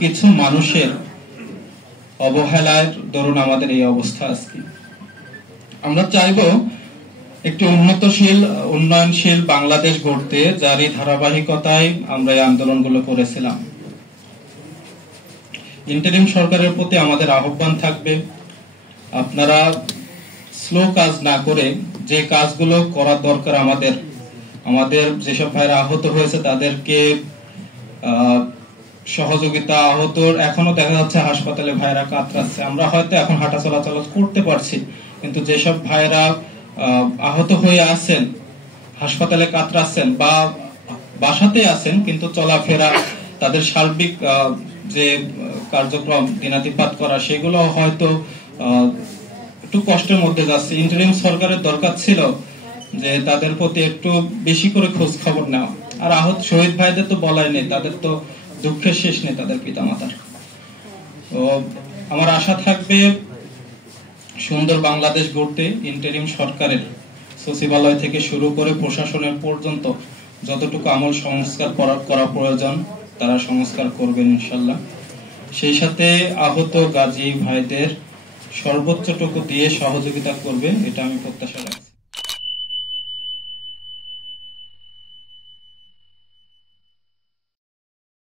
কিছু মানুষের অবহেলার দরুন আমাদের এই অবস্থা আজকে। আমরা চাইবো একটি উন্নয়নশীল বাংলাদেশ গড়তে, যারই ধারাবাহিকতায় আমরা এই আন্দোলনগুলো করেছিলাম। ইন্টারিম সরকারের প্রতি আমাদের আহ্বান থাকবে, আপনারা স্লো কাজ না করে যে কাজগুলো করার দরকার, আমাদের যেসব ভাইরা আহত হয়েছে তাদেরকে সহযোগিতা, আহতর এখনো দেখা যাচ্ছে হাসপাতালে ভাইরা কাতরাচ্ছে। আমরা হয়তো এখন হাঁটা চলাচল করতে পারছি, কিন্তু যেসব ভাইরা আহত হয়ে আছেন, হাসপাতালে কাতরাচ্ছেন বা বাসাতে আছেন, কিন্তু চলাফেরা, তাদের সার্বিক যে কার্যক্রম দিনাতিপাত করা, সেগুলো হয়তো একটু কষ্টের মধ্যে যাচ্ছে। ইন্টারিম সরকারের দরকার ছিল যে তাদের প্রতি একটু বেশি করে খোঁজ খবর নেওয়া। আর আহত শহীদ ভাইদের তো বলাই নেই, তাদের তো দুঃখের শেষ নেই তাদের পিতামাতার। তো আমার আশা থাকবে সুন্দর বাংলাদেশ গড়তে ইন্টারিম সরকারের সচিবালয় থেকে শুরু করে প্রশাসনের পর্যন্ত যতটুকু আমল সংস্কার করা প্রয়োজন তারা সংস্কার করবেন ইনশাল্লাহ। সেই সাথে আহত গাজী ভাইদের সর্বোচ্চটুকু দিয়ে সহযোগিতা করবে, এটা আমি প্রত্যাশা রাখছি।